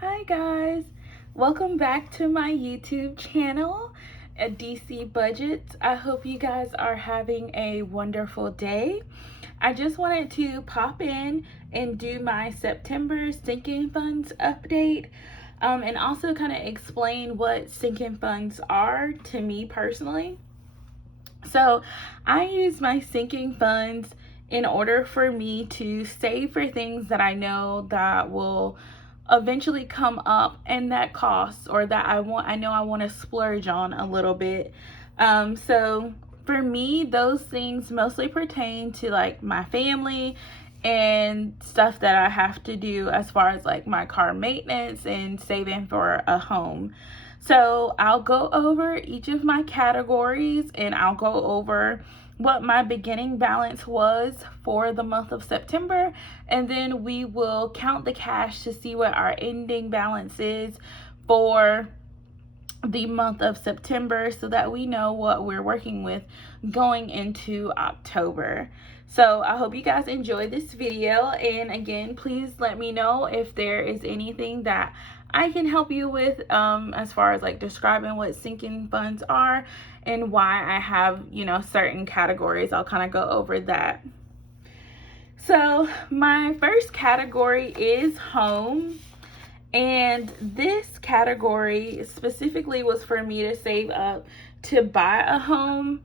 Hi guys, welcome back to my YouTube channel at DC Budgets. I hope you guys are having a wonderful day. I just wanted to pop in and do my September sinking funds update, and also kind of explain what sinking funds are to me personally. So I use my sinking funds in order for me to save for things that I know that will eventually come up and that costs, or that I know I want to splurge on a little bit. So for me, those things mostly pertain to like my family and stuff that I have to do as far as like my car maintenance and saving for a home. So I'll go over each of my categories and I'll go over what my beginning balance was for the month of September, and then we will count the cash to see what our ending balance is for the month of September, so that we know what we're working with going into October. So I hope you guys enjoy this video, and again, please let me know if there is anything that I can help you with as far as like describing what sinking funds are and why I have, certain categories. I'll kind of go over that. So my first category is home. And this category specifically was for me to save up to buy a home.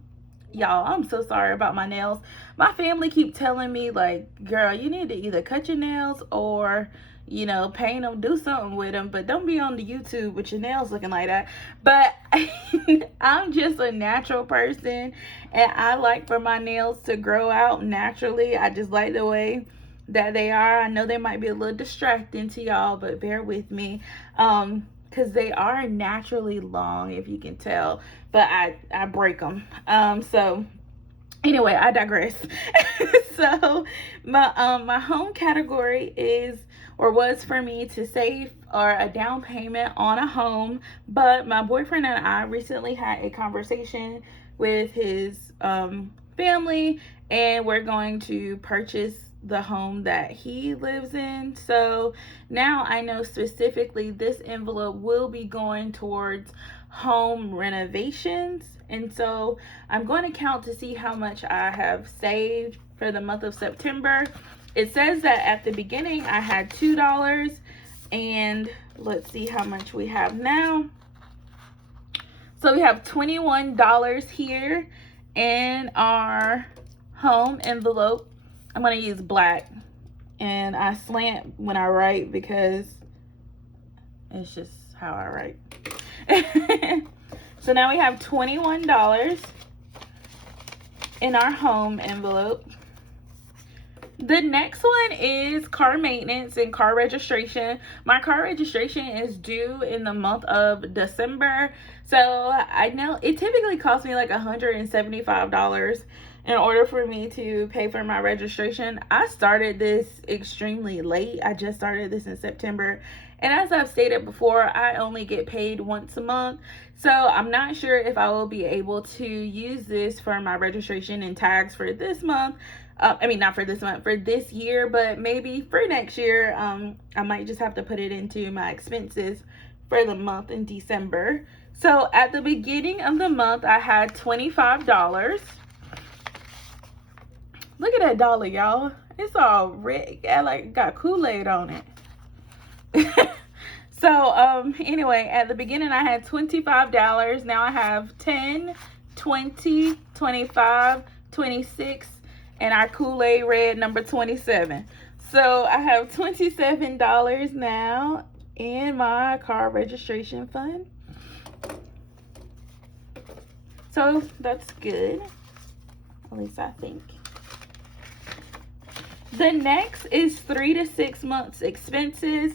Y'all, I'm so sorry about my nails. My family keep telling me like, girl, you need to either cut your nails or, paint them, do something with them, but don't be on the YouTube with your nails looking like that. But I'm just a natural person and I like for my nails to grow out naturally. I just like the way that they are. I know they might be a little distracting to y'all, but bear with me because they are naturally long, if you can tell, but I break them. So anyway, I digress. So my home category is, or was, for me to save or a down payment on a home, but my boyfriend and I recently had a conversation with his family, and we're going to purchase the home that he lives in. So now I know specifically this envelope will be going towards home renovations, and so I'm going to count to see how much I have saved for the month of September. It says that at the beginning I had $2, and let's see how much we have now. So we have $21 here in our home envelope. I'm going to use black, and I slant when I write because it's just how I write. So now we have $21 in our home envelope. The next one is car maintenance and car registration. My car registration is due in the month of December. So I know it typically costs me like $175 in order for me to pay for my registration. I started this extremely late. I just started this in September. And as I've stated before, I only get paid once a month. So I'm not sure if I will be able to use this for my registration and tags for this month. Not for this month, for this year, but maybe for next year. I might just have to put it into my expenses for the month in December. So at the beginning of the month, I had $25. Look at that dollar, y'all. It's all red. Like got Kool-Aid on it. So anyway, at the beginning I had $25. Now I have 10, 20, 25, 26, and our Kool-Aid red number 27. So I have $27 now in my car registration fund. So that's good. At least I think. The next is 3 to 6 months expenses.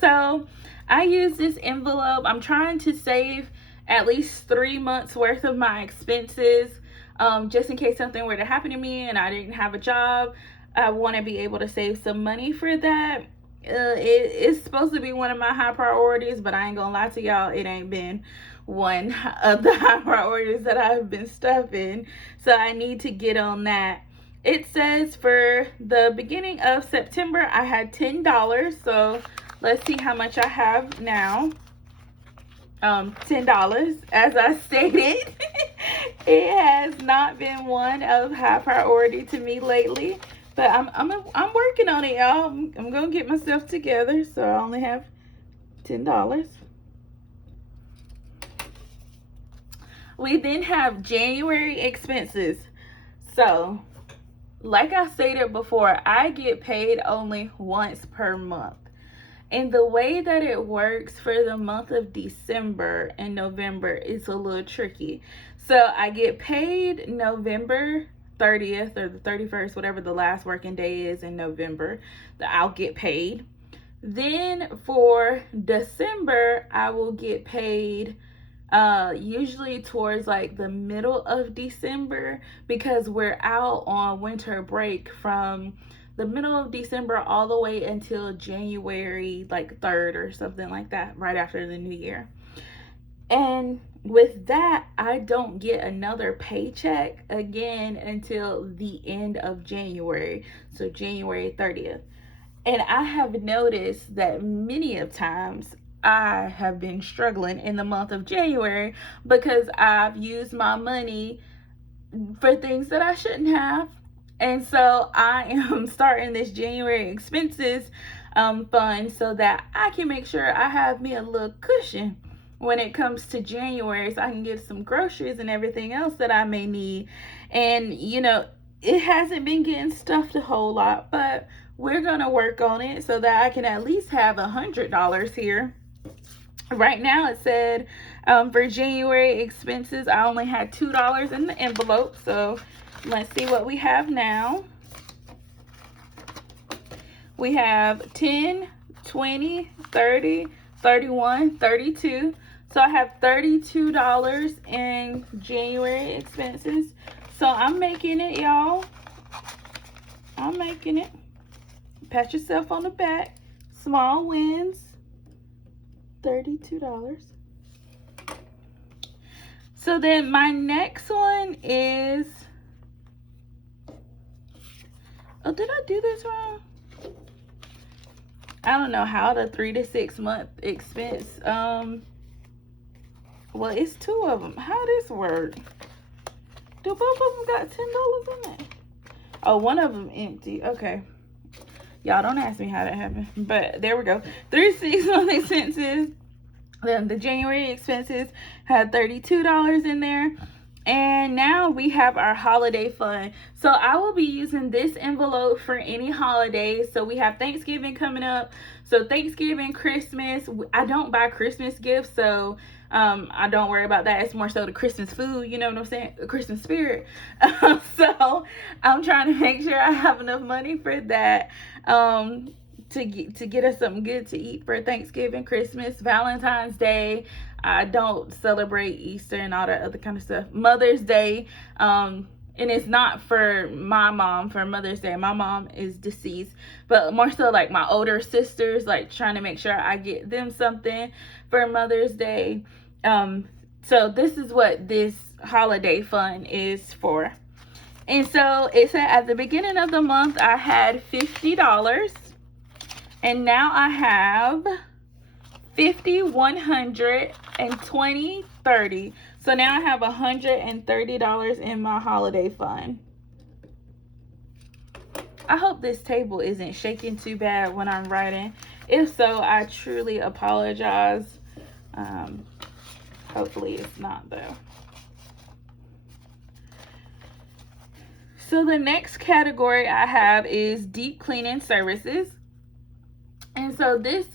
So I use this envelope. I'm trying to save at least 3 months worth of my expenses, just in case something were to happen to me and I didn't have a job. I want to be able to save some money for that. It's supposed to be one of my high priorities, but I ain't gonna lie to y'all, it ain't been one of the high priorities that I've been stuffing. So I need to get on that. It says for the beginning of September, I had $10. So Let's see how much I have now. $10, as I stated. It has not been one of high priority to me lately, but I'm working on it, y'all. I'm gonna get myself together, so I only have $10. We then have January expenses. So, like I stated before, I get paid only once per month. And the way that it works for the month of December and November is a little tricky. So I get paid November 30th or the 31st, whatever the last working day is in November, that I'll get paid. Then for December, I will get paid usually towards like the middle of December, because we're out on winter break from the middle of December all the way until January like 3rd or something like that, right after the new year. And with that, I don't get another paycheck again until the end of January, so January 30th. And I have noticed that many of times I have been struggling in the month of January because I've used my money for things that I shouldn't have. And so I am starting this January expenses fund so that I can make sure I have me a little cushion when it comes to January, so I can get some groceries and everything else that I may need. And you know, it hasn't been getting stuffed a whole lot, but we're gonna work on it so that I can at least have $100 here. Right now it said for January expenses, I only had $2 in the envelope. So let's see what we have now. We have 10, 20, 30, 31, 32. So I have $32 in January expenses. So I'm making it, y'all. I'm making it. Pat yourself on the back. Small wins. $32. So then my next one is, oh, did I do this wrong? I don't know how the 3 to 6 month expense, well, it's 2 of them. How this work? Do both of them got $10 in it? Oh, one of them empty. Okay. Y'all don't ask me how that happened, but there we go. 3 to 6 month expenses. Then the January expenses had $32 in there. And now we have our holiday fund. So I will be using this envelope for any holidays. So we have Thanksgiving coming up. So Thanksgiving, Christmas. I don't buy Christmas gifts, so I don't worry about that. It's more so the Christmas food, you know what I'm saying? The Christmas spirit. So I'm trying to make sure I have enough money for that. To get us something good to eat for Thanksgiving, Christmas, Valentine's Day. I don't celebrate Easter and all that other kind of stuff. Mother's Day, and it's not for my mom for Mother's Day. My mom is deceased, but more so like my older sisters, like trying to make sure I get them something for Mother's Day. So this is what this holiday fund is for. And so it said at the beginning of the month I had $50. And now I have 50, 100, and 20, 30. So now I have $130 in my holiday fund. I hope this table isn't shaking too bad when I'm writing. If so, I truly apologize. Hopefully it's not though. So the next category I have is deep cleaning services. And so this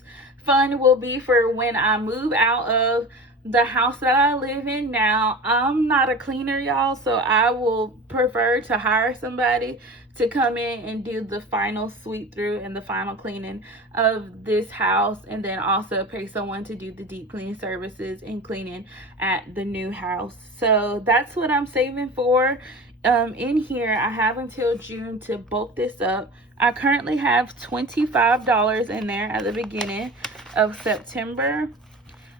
fund will be for when I move out of the house that I live in now. I'm not a cleaner, y'all, so I will prefer to hire somebody to come in and do the final sweep through and the final cleaning of this house, and then also pay someone to do the deep cleaning services and cleaning at the new house. So that's what I'm saving for. In here, I have until June to bulk this up. I currently have $25 in there at the beginning of September.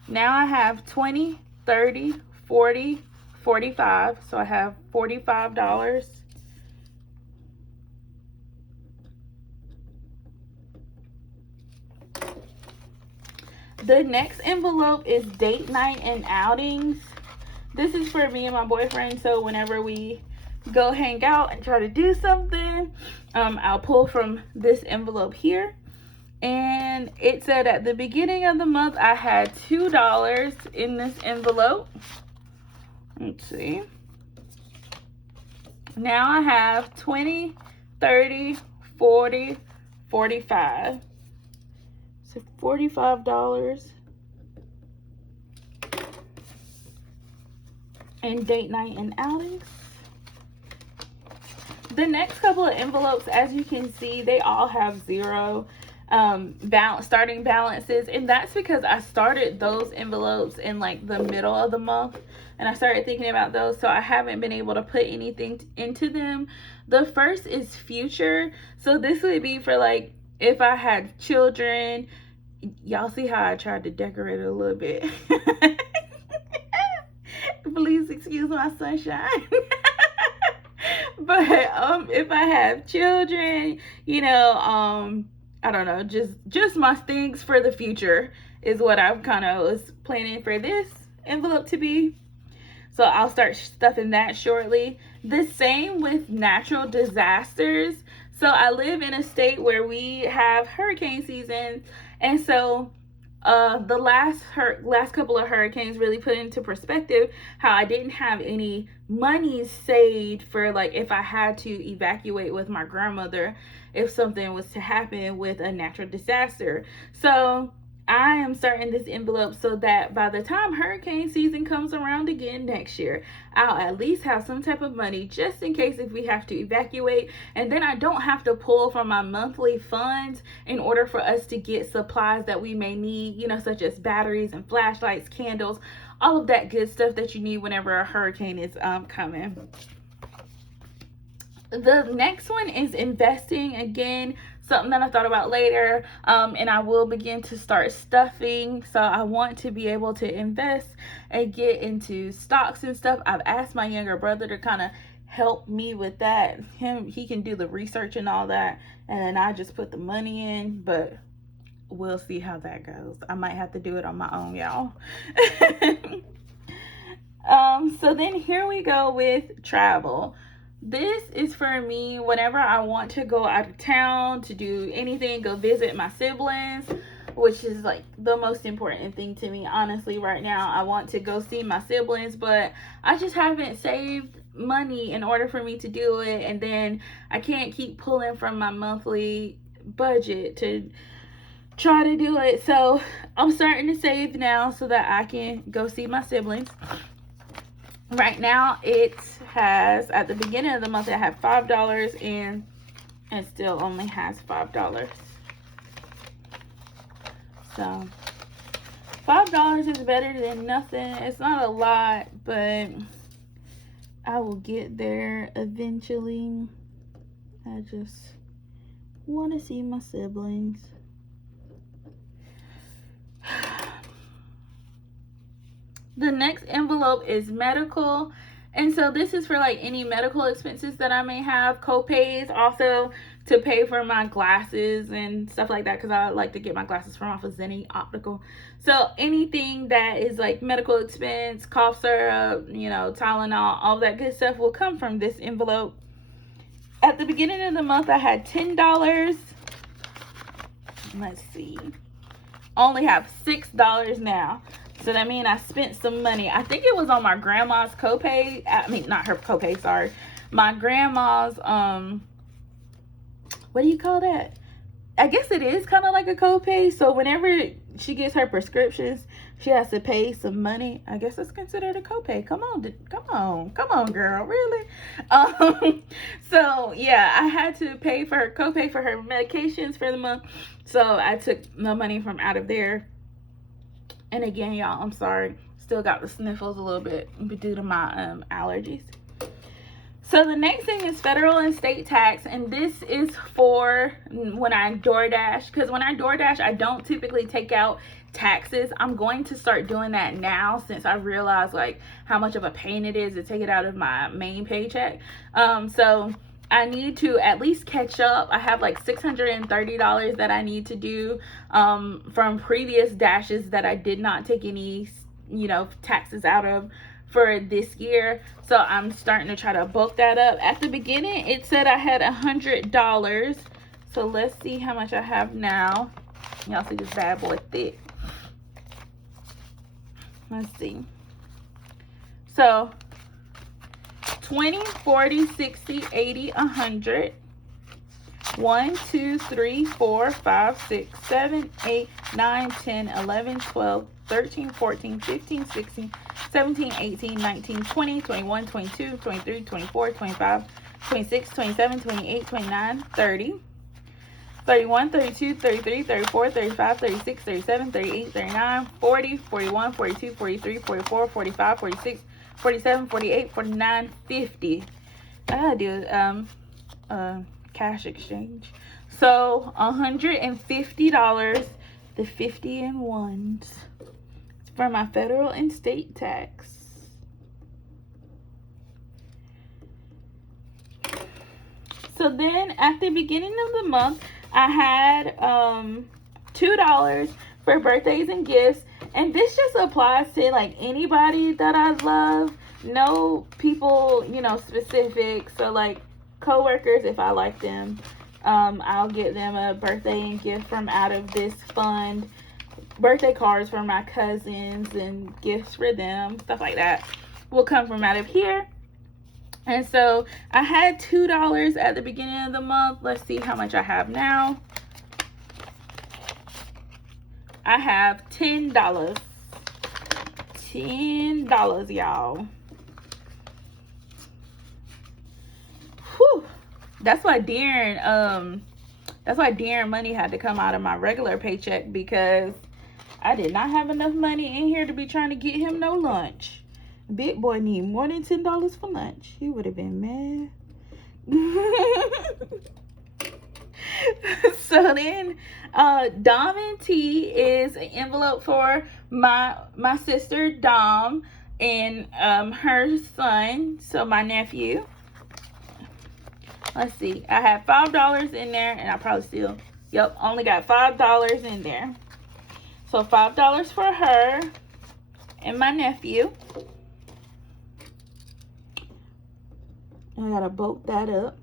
Now I have 20, 30, 40, 45. So I have $45. The next envelope is date night and outings. This is for me and my boyfriend, so whenever we go hang out and try to do something, I'll pull from this envelope here. And it said at the beginning of the month I had $2 in this envelope. Let's see. Now I have 20, 30, 40, 45. So $45 in date night and outings. The next couple of envelopes, as you can see, they all have zero starting balances, and that's because I started those envelopes in like the middle of the month, and I started thinking about those, so I haven't been able to put anything into them. The first is future, so this would be for like if I had children. Y'all see how I tried to decorate it a little bit. Please excuse my sunshine. But if I have children, you know, I don't know, just my things for the future is what I kind of was planning for this envelope to be. So I'll start stuffing that shortly. The same with natural disasters. So I live in a state where we have hurricane season, and so the last couple of hurricanes really put into perspective how I didn't have any money saved for like if I had to evacuate with my grandmother if something was to happen with a natural disaster. So I am starting this envelope so that by the time hurricane season comes around again next year, I'll at least have some type of money just in case if we have to evacuate, and then I don't have to pull from my monthly funds in order for us to get supplies that we may need, you know, such as batteries and flashlights, candles, all of that good stuff that you need whenever a hurricane is coming. The next one is investing. Again, something that I thought about later, and I will begin to start stuffing. So I want to be able to invest and get into stocks and stuff. I've asked my younger brother to kind of help me with that. He can do the research and all that, and then I just put the money in, but we'll see how that goes. I might have to do it on my own, y'all. So then here we go with travel. This is for me whenever I want to go out of town to do anything, go visit my siblings, which is like the most important thing to me, honestly, right now. I want to go see my siblings, but I just haven't saved money in order for me to do it, and then I can't keep pulling from my monthly budget to try to do it. So I'm starting to save now so that I can go see my siblings. Right now it has, at the beginning of the month, I have $5 and it still only has $5. So $5 is better than nothing. It's not a lot, but I will get there eventually. I just want to see my siblings. The next envelope is medical, and so this is for like any medical expenses that I may have, co-pays, also to pay for my glasses and stuff like that, because I like to get my glasses from off of Zenny Optical. So anything that is like medical expense, cough syrup, you know, Tylenol, all that good stuff will come from this envelope. At the beginning of the month I had $10. Let's see, only have $6 now. So that means I spent some money. I think it was on my grandma's copay. I mean, not her copay, sorry. My grandma's, what do you call that? I guess it is kind of like a copay. So whenever she gets her prescriptions, she has to pay some money. I guess it's considered a copay. Come on, girl, really? So yeah, I had to pay for her copay for her medications for the month. So I took the money from out of there. And again, y'all, I'm sorry. Still got the sniffles a little bit due to my allergies. So the next thing is federal and state tax. And this is for when I DoorDash. Because when I DoorDash, I don't typically take out taxes. I'm going to start doing that now since I realize like how much of a pain it is to take it out of my main paycheck. So I need to at least catch up. I have like $630 that I need to do from previous dashes that I did not take any, taxes out of for this year. So I'm starting to try to bulk that up. At the beginning, it said I had $100. So let's see how much I have now. Y'all see this bad boy thick. Let's see. So 20, 40, 60, 80, 100. 1, 2, 3, 4, 5, 6, 7, 8, 9, 10, 11, 12, 13, 14, 15, 16, 17, 18, 19, 20, 21, 22, 23, 24, 25, 26, 27, 28, 29, 30. 31, 32, 33, 34, 35, 36, 37, 38, 39, 40, 41, 42, 43, 44, 45, 46, 47, 48, 49, 50. I gotta do cash exchange. So $150, the 50 and ones for my federal and state tax. So then at the beginning of the month, I had $2 for birthdays and gifts. And this just applies to like anybody that I love. No people, specific. So like coworkers, if I like them, I'll get them a birthday and gift from out of this fund. Birthday cards for my cousins and gifts for them, stuff like that will come from out of here. And so I had $2 at the beginning of the month. Let's see how much I have now. I have $10. $10, y'all. Whew. That's why Darren money had to come out of my regular paycheck, because I did not have enough money in here to be trying to get him no lunch. Big boy need more than $10 for lunch. He would have been mad. So then Dom and T is an envelope for my sister Dom and her son, so my nephew. Let's see, I have $5 in there, and I probably still, only got $5 in there. So $5 for her and my nephew. I gotta bulk that up.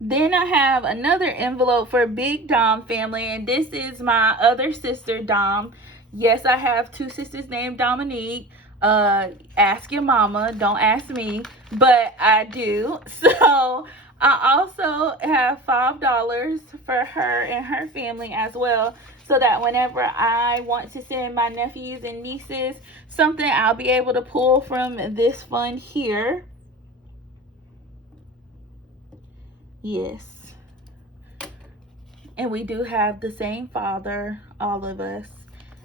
Then I have another envelope for Big Dom family, and this is my other sister Dom. Yes, I have two sisters named Dominique. Ask your mama, don't ask me, but I do. So I also have $5 for her and her family as well, so that whenever I want to send my nephews and nieces something, I'll be able to pull from this fund here. Yes. And we do have the same father, all of us.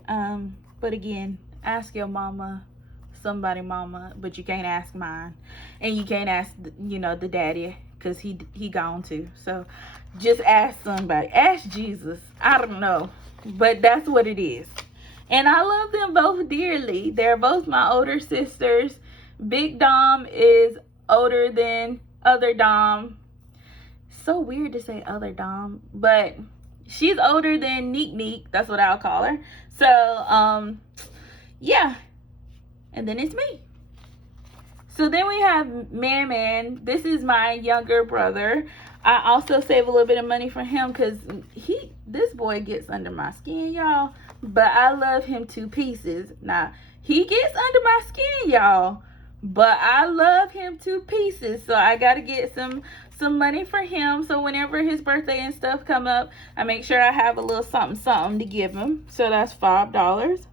But again, ask your mama, somebody mama, but you can't ask mine. And you can't ask, the daddy, because he gone too. So just ask somebody. Ask Jesus. I don't know. But that's what it is. And I love them both dearly. They're both my older sisters. Big Dom is older than other Dom. So weird to say other Dom, but she's older than Neek Neek. That's what I'll call her. So, yeah. And then it's me. So then we have Man. This is my younger brother. I also save a little bit of money for him because this boy gets under my skin, y'all. But I love him to pieces. Now, he gets under my skin, y'all. But I love him to pieces. So I got to get some money for him. So whenever his birthday and stuff come up, I make sure I have a little something to give him. So that's $5.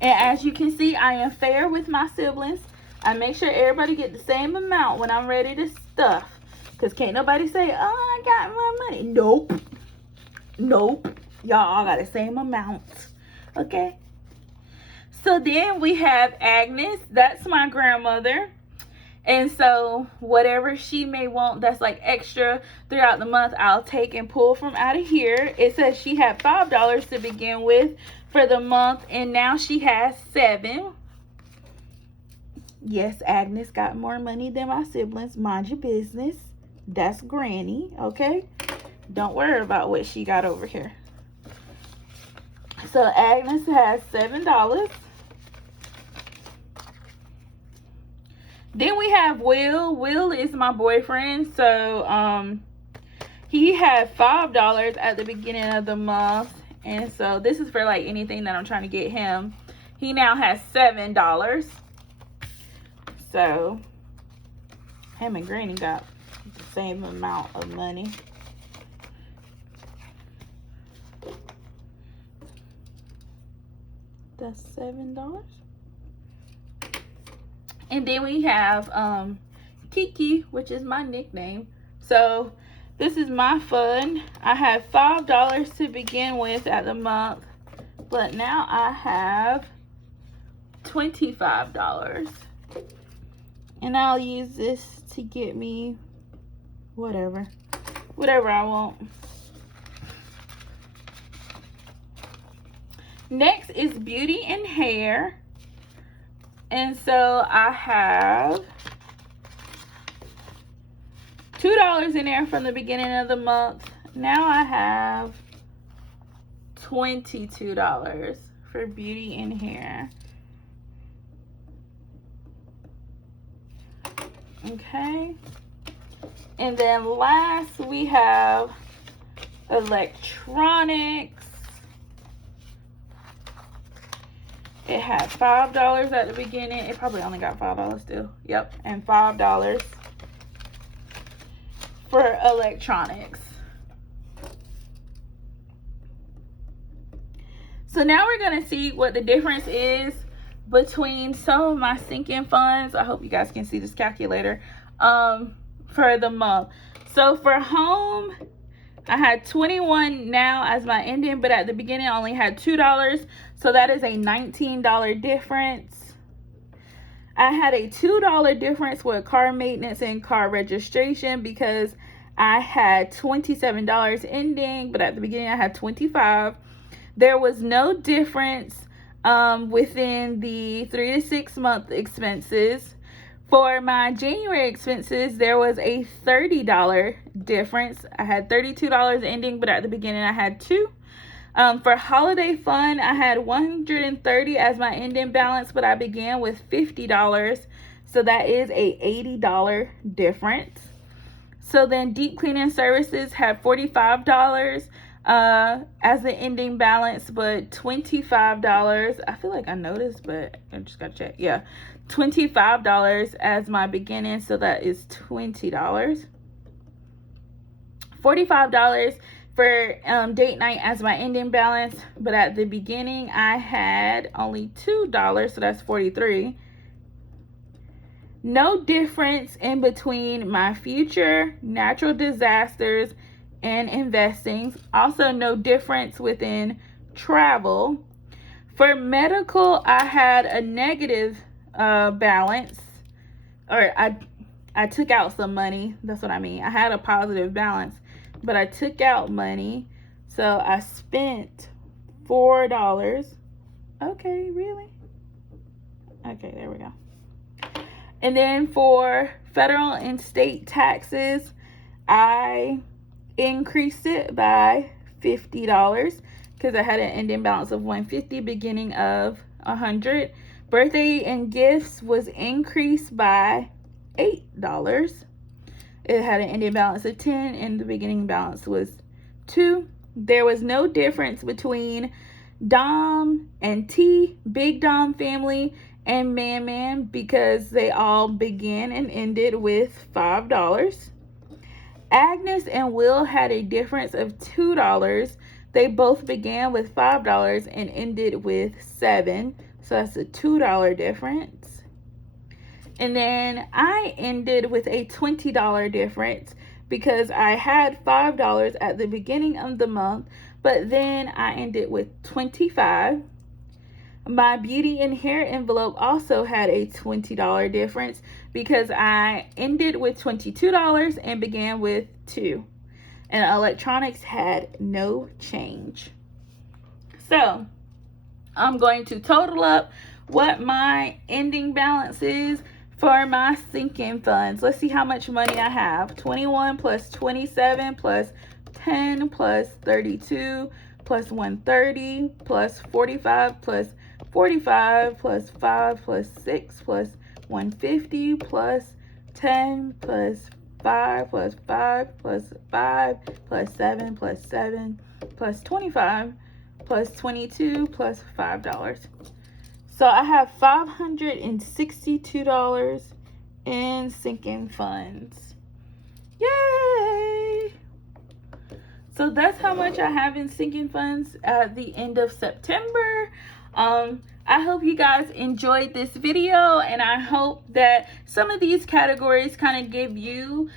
And as you can see, I am fair with my siblings. I make sure everybody get the same amount when I'm ready to stuff. Because can't nobody say, oh, I got my money. Nope. Y'all all got the same amount. Okay? So then we have Agnes. That's my grandmother. And so whatever she may want that's like extra throughout the month, I'll take and pull from out of here. It says she had $5 to begin with for the month, and now she has $7. Yes, Agnes got more money than my siblings. Mind your business. That's Granny, okay? Don't worry about what she got over here. So Agnes has $7. Then we have Will. Will is my boyfriend. So he had $5 at the beginning of the month. And so this is for like anything that I'm trying to get him. He now has $7. So him and Granny got the same amount of money. That's $7. And then we have Kiki, which is my nickname. So this is my fund. I had $5 to begin with at the month, but now I have $25. And I'll use this to get me whatever I want. Next is beauty and hair. And so I have $2 in there from the beginning of the month. Now I have $22 for beauty and hair. Okay. And then last we have electronics. It had $5 at the beginning. It probably only got $5 still. Yep. And $5 for electronics. So now we're going to see what the difference is between some of my sinking funds. I hope you guys can see this calculator for the month. So for home, I had 21 now as my ending, but at the beginning I only had $2. So that is a $19 difference. I had a $2 difference with car maintenance and car registration because I had $27 ending, but at the beginning I had 25. There was no difference within the 3 to 6 month expenses. For my January expenses, there was a $30 difference. I had $32 ending, but at the beginning I had $2. For holiday fund, I had $130 as my ending balance, but I began with $50. So that is a $80 difference. So then deep cleaning services had $45 as the ending balance, but $25. I feel like I noticed, but I just gotta check. Yeah, $25 as my beginning, so that is $20. $45 for date night as my ending balance, but at the beginning I had only $2, so that's $43. No difference in between my future, natural disasters, and investing. Also no difference within travel. For medical, I had a negative balance, or I took out some money. That's what I mean. I had a positive balance, but I took out money. So I spent $4. Okay, really? Okay, there we go. And then for federal and state taxes, I increased it by $50 because I had an ending balance of $150, beginning of $100. Birthday and gifts was increased by $8. It had an ending balance of $10 and the beginning balance was $2. There was no difference between Dom and T, Big Dom family, and Man because they all began and ended with $5. Agnes and Will had a difference of $2. They both began with $5 and ended with $7. So that's a $2 difference. And then I ended with a $20 difference because I had $5 at the beginning of the month, but then I ended with $25. My beauty and hair envelope also had a $20 difference because I ended with $22 and began with $2. And electronics had no change. So I'm going to total up what my ending balance is for my sinking funds. Let's see how much money I have. 21 plus 27 plus 10 plus 32 plus 130 plus 45 plus 45 plus 5 plus 6 plus 150 plus 10 plus 5 plus 5 plus 5 plus 7 plus 7 plus 25 plus 22 plus $5. So I have $562 in sinking funds. Yay! So that's how much I have in sinking funds at the end of September. I hope you guys enjoyed this video, and I hope that some of these categories kind of give you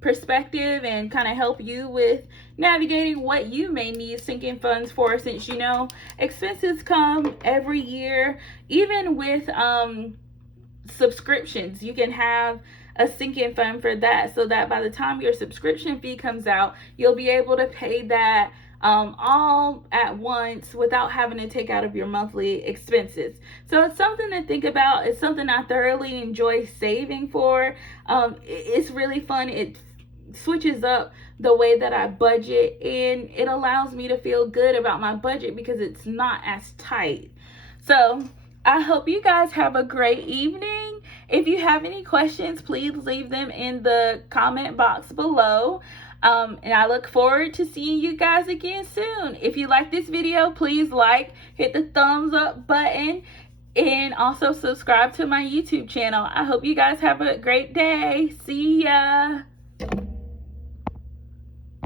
perspective and kind of help you with navigating what you may need sinking funds for, since you know expenses come every year. Even with subscriptions, you can have a sinking fund for that, so that by the time your subscription fee comes out, you'll be able to pay that all at once without having to take out of your monthly expenses. So it's something to think about. It's something I thoroughly enjoy saving for. It's really fun. It switches up the way that I budget, and it allows me to feel good about my budget because it's not as tight. So I hope you guys have a great evening. If you have any questions, please leave them in the comment box below. And I look forward to seeing you guys again soon. If you like this video, please like, hit the thumbs up button, and also subscribe to my YouTube channel. I hope you guys have a great day. See ya.